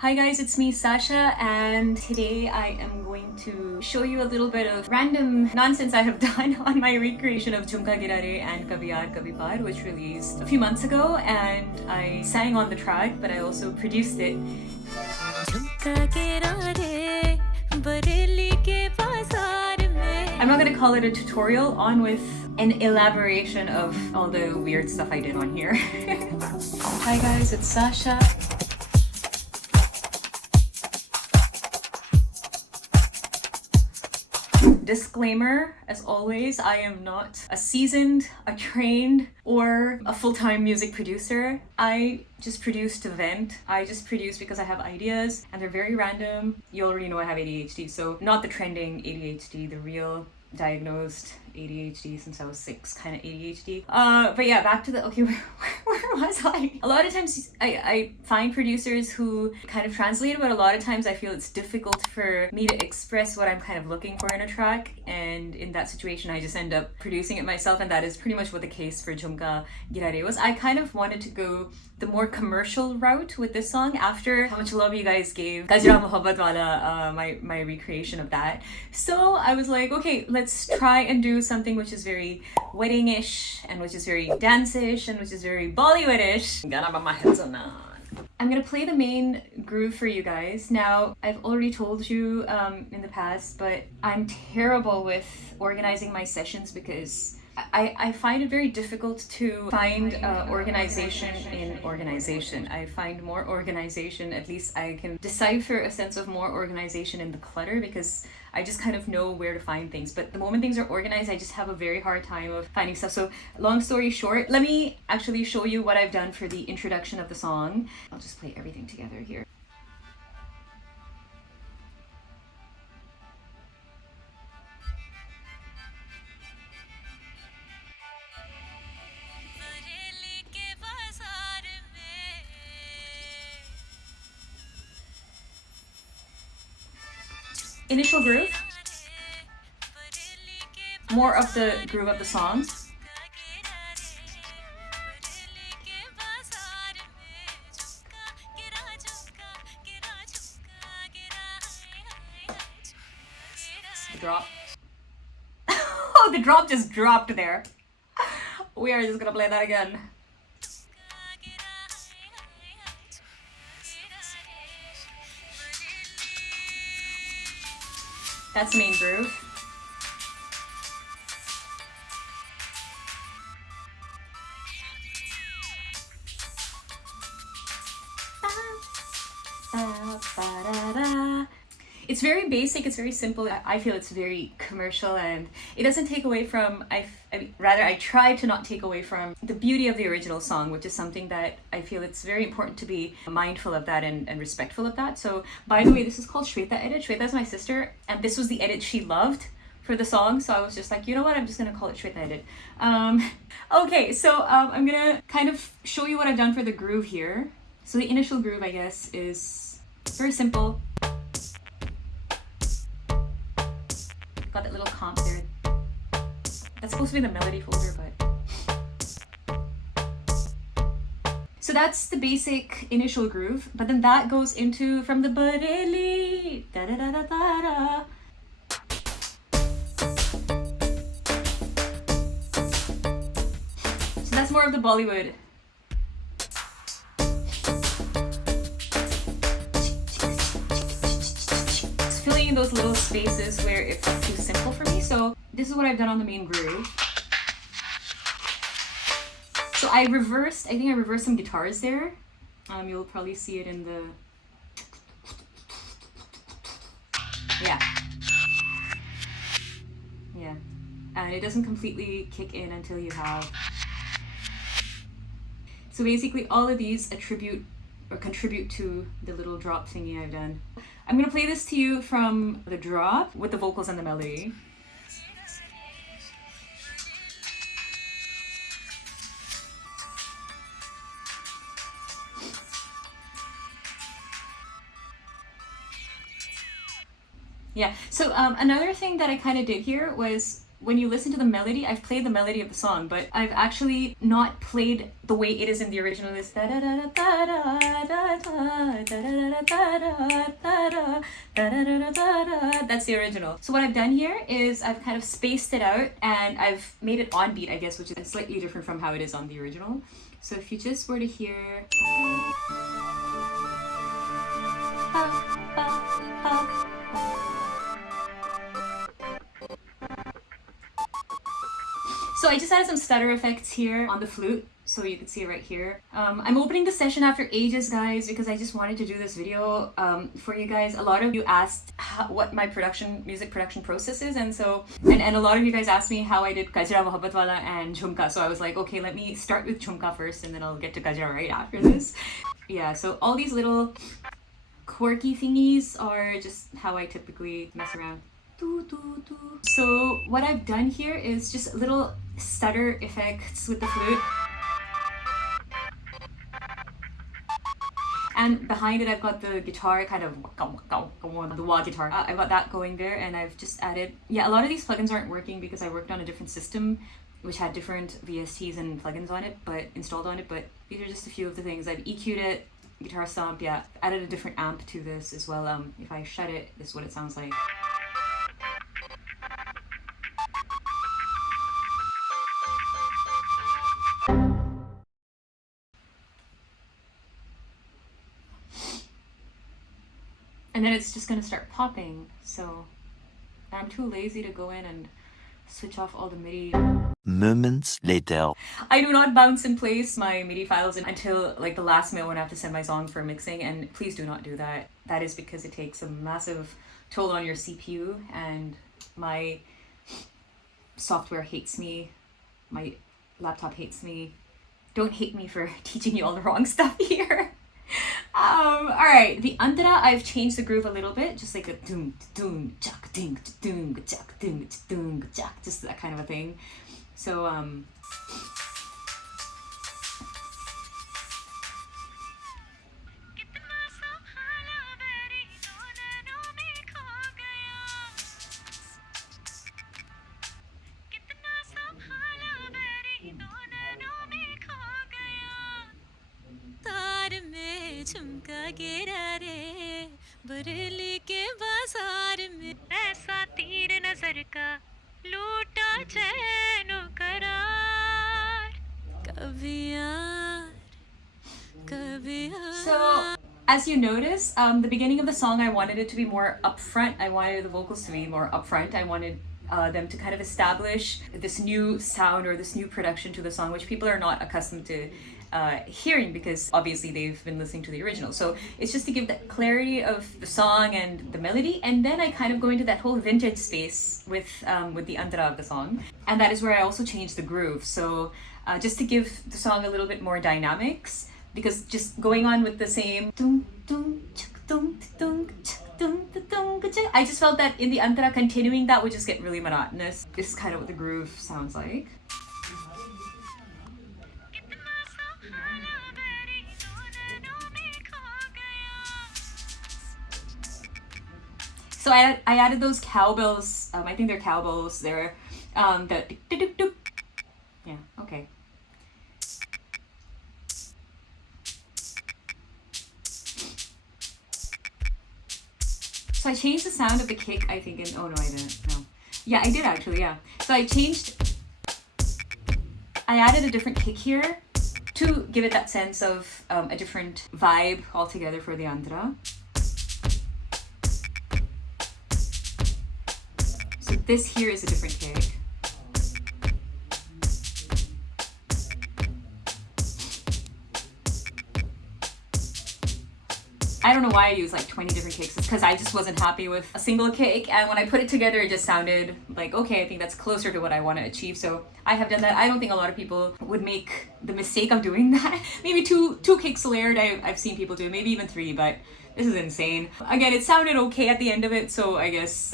Hi guys, it's me Sasha, and today I am going to show you a little bit of random nonsense I have done on my recreation of Jhumka, Gira and Kabhi Paar, which released a few months ago, and I sang on the track, but I also produced it. I'm not gonna call it a tutorial, on with an elaboration of all the weird stuff I did on here. Hi guys, it's Sasha. Disclaimer, as always, I am not a seasoned, a trained, or a full-time music producer. I just produce to vent. I just produce because I have ideas and they're very random. You already know I have ADHD, so not the trending ADHD, the real diagnosed ADHD since I was 6 kind of ADHD. But yeah, back to the, okay, where was I? A lot of times I find producers who kind of translate it, but a lot of times I feel it's difficult for me to express what I'm kind of looking for in a track, and in that situation I just end up producing it myself, and that is pretty much what the case for Jhumka Gira was. I kind of wanted to go the more commercial route with this song after how much love you guys gave Gajra Mohabbat Wala, my recreation of that. So I was like, okay, let's try and do something which is very wedding-ish and which is very dance-ish and which is very Bollywood-ish. I'm gonna play the main groove for you guys. Now, I've already told you in the past, but I'm terrible with organizing my sessions because I find it very difficult to find organization in organization. I find more organization, at least I can decipher a sense of more organization in the clutter, because I just kind of know where to find things. But the moment things are organized, I just have a very hard time of finding stuff. So long story short, let me actually show you what I've done for the introduction of the song. I'll just play everything together here. Initial groove, more of the groove of the song. Drop. Oh, the drop just dropped there. We are just gonna play that again. That's the main groove. It's very basic, it's very simple. I feel it's very commercial, and it doesn't take away from, I try to not take away from the beauty of the original song, which is something that I feel it's very important to be mindful of that and respectful of that. So, by the way, this is called Shweta edit. Shweta is my sister, and this was the edit she loved for the song, so I was just like, you know what, I'm just gonna call it Shweta edit. Okay, so I'm gonna kind of show you what I've done for the groove here. So the initial groove, I guess, is very simple. Got that little comp there. That's supposed to be the melody folder, but... So that's the basic initial groove, but then that goes into from the Bareli, da da da da da da. So that's more of the Bollywood. Filling in those little spaces where it's too simple for me. So this is what I've done on the main groove. So I think I reversed some guitars there. You'll probably see it in the, yeah. And it doesn't completely kick in until you have. So basically all of these attribute or contribute to the little drop thingy I've done. I'm gonna play this to you from the drop with the vocals and the melody. Yeah, so another thing that I kind of did here was when you listen to the melody, I've played the melody of the song, but I've actually not played the way it is in the original. It's da da da da da da da da da da da da. That's the original. So what I've done here is I've kind of spaced it out and I've made it on beat, I guess, which is slightly different from how it is on the original. So if you just were to hear. So I just added some stutter effects here on the flute, so you can see it right here. I'm opening the session after ages, guys, because I just wanted to do this video for you guys. A lot of you asked what my music production process is, and a lot of you guys asked me how I did Gajra, Mohabbat Wala and Jhumka. So I was like, okay, let me start with Jhumka first, and then I'll get to Gajra right after this. Yeah, so all these little quirky thingies are just how I typically mess around. So what I've done here is just little stutter effects with the flute. And behind it I've got the guitar, kind of the wah guitar. I've got that going there, and I've just added, a lot of these plugins aren't working because I worked on a different system which had different VSTs and plugins on it, but installed on it, but these are just a few of the things. I've EQ'd it, guitar stomp, added a different amp to this as well. If I shut it, this is what it sounds like. And then it's just gonna start popping, so I'm too lazy to go in and switch off all the MIDI. Moments later. I do not bounce and place my MIDI files until like the last minute when I have to send my song for mixing, and please do not do that. That is because it takes a massive toll on your CPU, and my software hates me, my laptop hates me. Don't hate me for teaching you all the wrong stuff here. Alright, the antara, I've changed the groove a little bit, just like a doom doom chak ding doom chak ding doom chak, just that kind of a thing. So झुमका गिरा रे बरेली के बाजार में ऐसा तीर नजर का लूटा चैनो करार कभी यार कभी यार. So as you notice, the beginning of the song, I wanted it to be more upfront. I wanted the vocals to be more upfront. I wanted them to kind of establish this new sound or this new production to the song, which people are not accustomed to hearing because obviously they've been listening to the original. So it's just to give that clarity of the song and the melody, and then I kind of go into that whole vintage space with the antara of the song, and that is where I also change the groove. So just to give the song a little bit more dynamics, because just going on with the same I just felt that in the antara, continuing that would just get really monotonous. This is kind of what the groove sounds like. So I added those cowbells. I think they're cowbells. They're yeah, okay. So I changed the sound of the kick, I think, oh no, I didn't. No. Yeah, I did actually, yeah. So I added a different kick here to give it that sense of a different vibe altogether for the antara. So this here is a different kick. I don't know why I use like 20 different kicks. It's because I just wasn't happy with a single kick, and when I put it together it just sounded like, okay, I think that's closer to what I want to achieve. So I have done that. I don't think a lot of people would make the mistake of doing that. Maybe two kicks layered I've seen people do, maybe even 3, but this is insane. Again, it sounded okay at the end of it, so I guess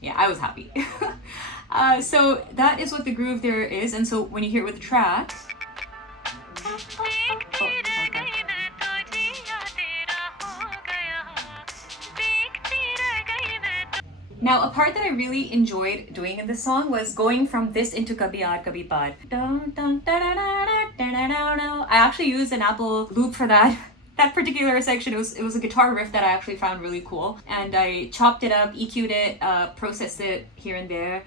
yeah, I was happy. So that is what the groove there is, and so when you hear it with the track, Now, a part that I really enjoyed doing in this song was going from this into Kabhi Kabhi Paar. I actually used an Apple loop for that. That particular section, it was a guitar riff that I actually found really cool. And I chopped it up, EQ'd it, processed it here and there.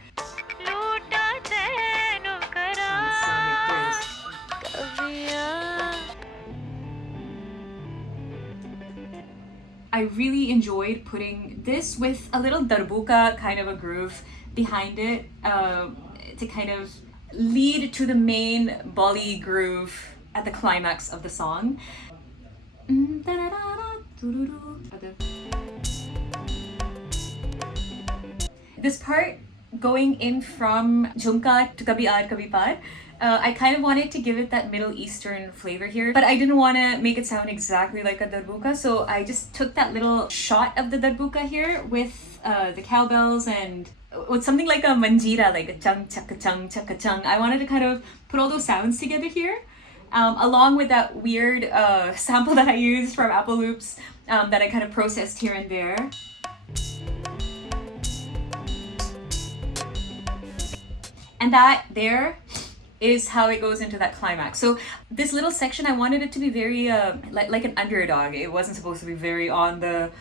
I really enjoyed putting this with a little darbuka kind of a groove behind it to kind of lead to the main Bolly groove at the climax of the song. This part going in from Jhumka to Kabhi Kabhi Paar, I kind of wanted to give it that Middle Eastern flavor here, but I didn't want to make it sound exactly like a darbuka, so I just took that little shot of the darbuka here with the cowbells and with something like a manjira, like a chung chaka chung chaka chung. I wanted to kind of put all those sounds together here, along with that weird sample that I used from Apple Loops that I kind of processed here and there. And that there is how it goes into that climax. So this little section, I wanted it to be very like an underdog. It wasn't supposed to be very on the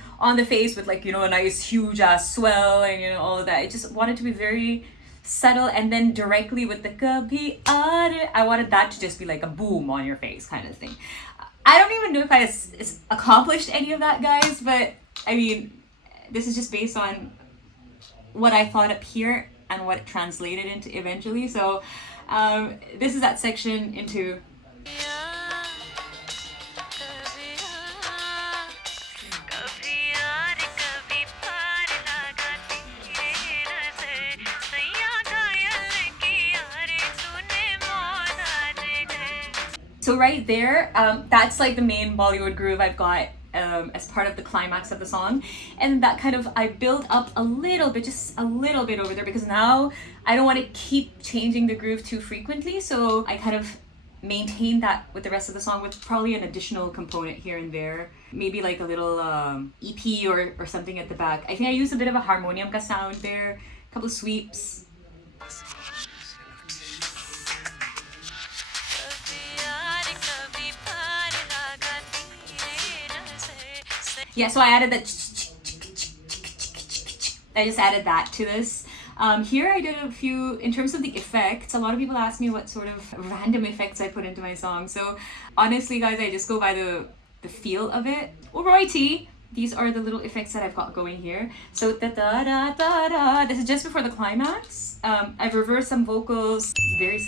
face with, like, you know, a nice huge ass swell and, you know, all of that. It just wanted to be very subtle, and then directly with the Kabhi Aare, I wanted that to just be like a boom on your face kind of thing. I don't even know if I accomplished any of that, guys, but I mean, this is just based on what I thought up here and what it translated into eventually. So this is that section into so right there, that's like the main Bollywood groove I've got as part of the climax of the song. And that kind of, I build up a little bit, just a little bit over there, because now I don't want to keep changing the groove too frequently. So I kind of maintain that with the rest of the song with probably an additional component here and there. Maybe like a little EP or something at the back. I think I used a bit of a harmonium ka sound there, a couple of sweeps. Yeah, so I added that. I just added that to this. Here I did a few, in terms of the effects, a lot of people ask me what sort of random effects I put into my song. So honestly, guys, I just go by the feel of it. Alrighty, these are the little effects that I've got going here. So da-da-da-da-da, this is just before the climax. I've reversed some vocals, very...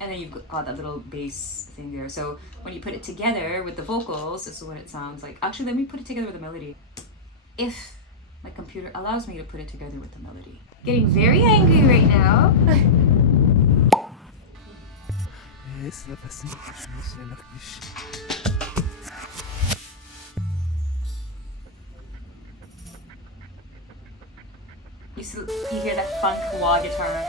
And then you've got that little bass thing there. So when you put it together with the vocals, this is what it sounds like. Actually, let me put it together with the melody. If my computer allows me to put it together with the melody. Getting very angry right now. You hear that funk wah guitar.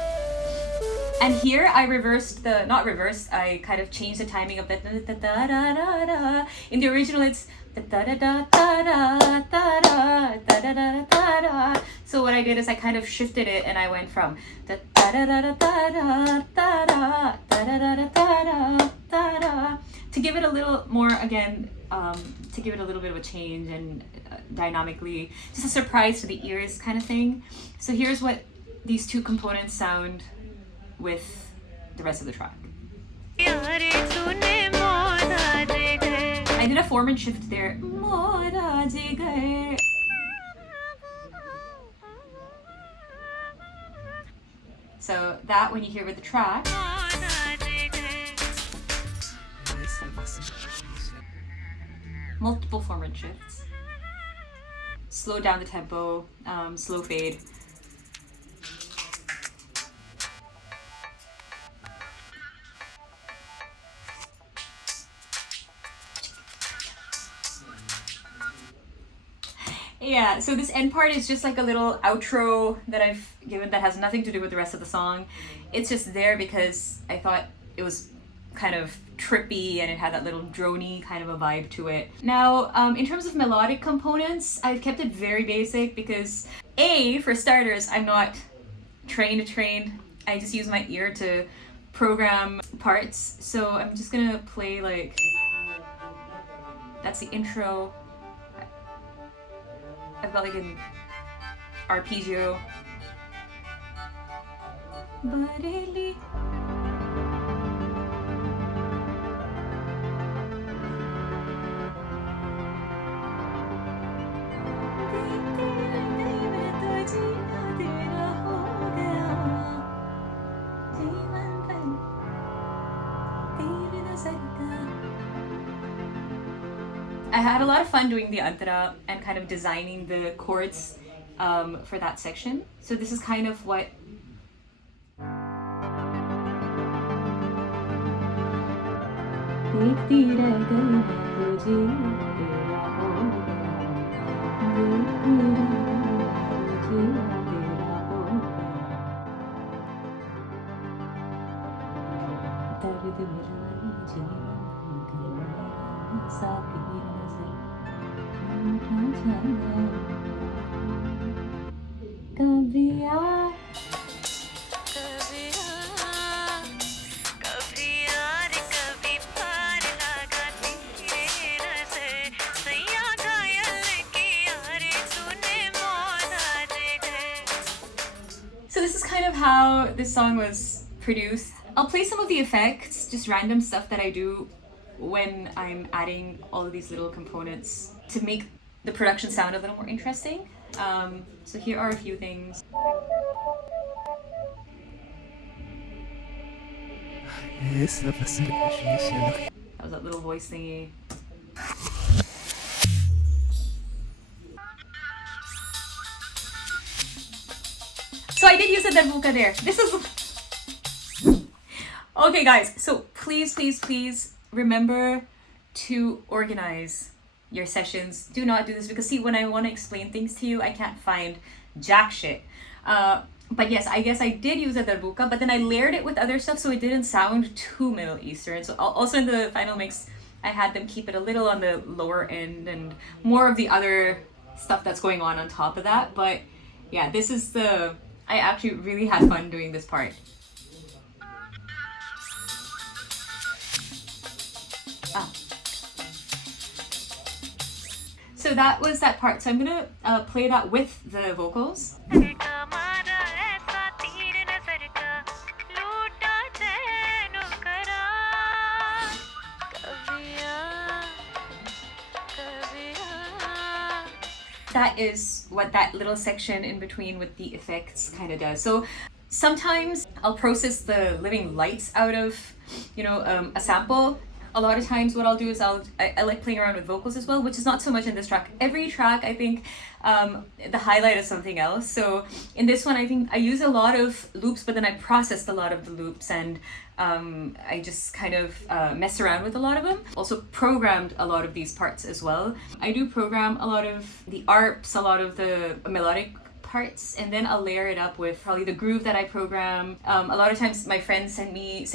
And here I reversed the, not reversed, I kind of changed the timing of the da-da-da-da-da. In the original it's da-da-da-da-da-da-da-da-da-da-da-da. So what I did is I kind of shifted it and I went from da-da-da-da-da-da-da-da-da-da-da-da to give it a little more, again, to give it a little bit of a change and dynamically, just a surprise to the ears kind of thing. So here's what these two components sound with the rest of the track. I did a form and shift there. So that, when you hear with the track, multiple form and shifts. Slow down the tempo, slow fade. Yeah, so this end part is just like a little outro that I've given that has nothing to do with the rest of the song. It's just there because I thought it was kind of trippy, and it had that little drony kind of a vibe to it. Now, in terms of melodic components, I've kept it very basic because for starters, I'm not trained. I just use my ear to program parts. So I'm just gonna play like, that's the intro. I've got like an arpeggio. Bareli. I had a lot of fun doing the antara and kind of designing the chords for that section. So this is kind of what So this is kind of how this song was produced. I'll play some of the effects, just random stuff that I do when I'm adding all of these little components to make the production sound a little more interesting. So here are a few things. That was that little voice thingy. So I did use a darbuka there. This is... Okay guys, so please remember to organize your sessions. Do not do this because see, when I want to explain things to you, I can't find jack shit. But yes, I guess I did use a darbuka, but then I layered it with other stuff so it didn't sound too Middle Eastern. So also in the final mix, I had them keep it a little on the lower end and more of the other stuff that's going on top of that. But yeah, this is the... I actually really had fun doing this part. So that was that part. So I'm gonna play that with the vocals. That is what that little section in between with the effects kind of does. So sometimes I'll process the living lights out of, a sample. A lot of times what I'll do is I like playing around with vocals as well, which is not so much in this track. Every track, I think, the highlight is something else. So in this one, I think I use a lot of loops, but then I processed a lot of the loops and I just kind of mess around with a lot of them. Also programmed a lot of these parts as well. I do program a lot of the arps, a lot of the melodic parts, and then I'll layer it up with probably the groove that I program. A lot of times my friends send me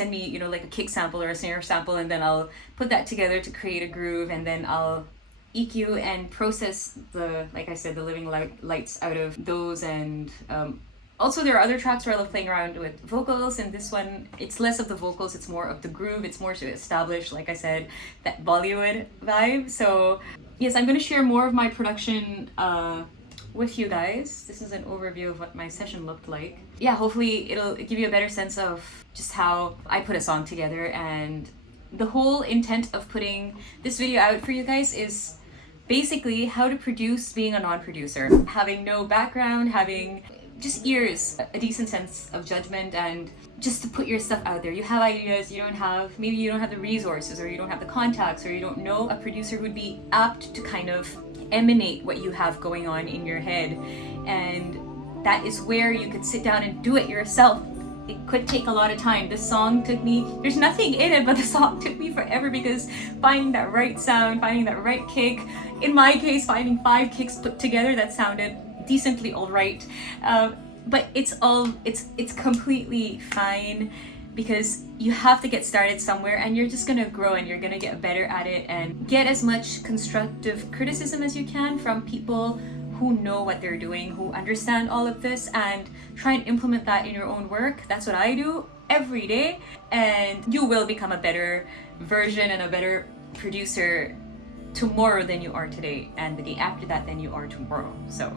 like a kick sample or a snare sample, and then I'll put that together to create a groove, and then I'll EQ and process the, like I said, the living lights out of those. And also there are other tracks where I love playing around with vocals, and this one it's less of the vocals, it's more of the groove. It's more to establish, like I said, that Bollywood vibe. So yes, I'm going to share more of my production with you guys. This is an overview of what my session looked like. Yeah, hopefully it'll give you a better sense of just how I put a song together. And the whole intent of putting this video out for you guys is basically how to produce being a non-producer. Having no background, having just ears, a decent sense of judgment, and just to put your stuff out there. You have ideas, maybe you don't have the resources, or you don't have the contacts, or you don't know a producer who'd be apt to kind of emanate what you have going on in your head. And that is where you could sit down and do it yourself. It could take a lot of time. This song took me, there's nothing in it, but the song took me forever because finding that right sound, finding that right kick, in my case, finding 5 kicks put together that sounded decently all right. But it's completely fine. because you have to get started somewhere, and you're just gonna grow and you're gonna get better at it, and get as much constructive criticism as you can from people who know what they're doing, who understand all of this, and try and implement that in your own work. That's what I do every day, and you will become a better version and a better producer tomorrow than you are today, and the day after that than you are tomorrow. So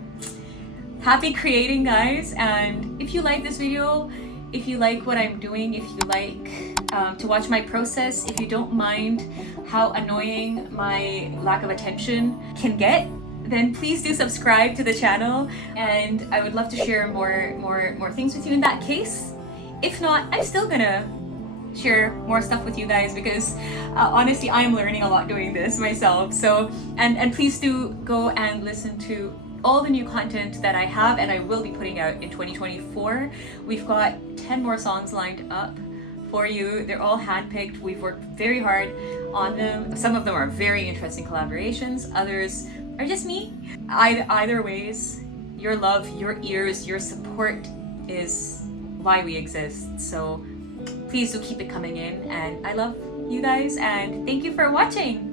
happy creating, guys. And if you like this video, if you like what I'm doing, if you like to watch my process, if you don't mind how annoying my lack of attention can get, then please do subscribe to the channel, and I would love to share more things with you in that case. If not, I'm still gonna share more stuff with you guys, because honestly, I'm learning a lot doing this myself. So and please do go and listen to all the new content that I have and I will be putting out in 2024. We've got 10 more songs lined up for you. They're all handpicked. We've worked very hard on them. Some of them are very interesting collaborations. Others are just me. Either ways, your love, your ears, your support is why we exist. So please do keep it coming in, and I love you guys, and thank you for watching.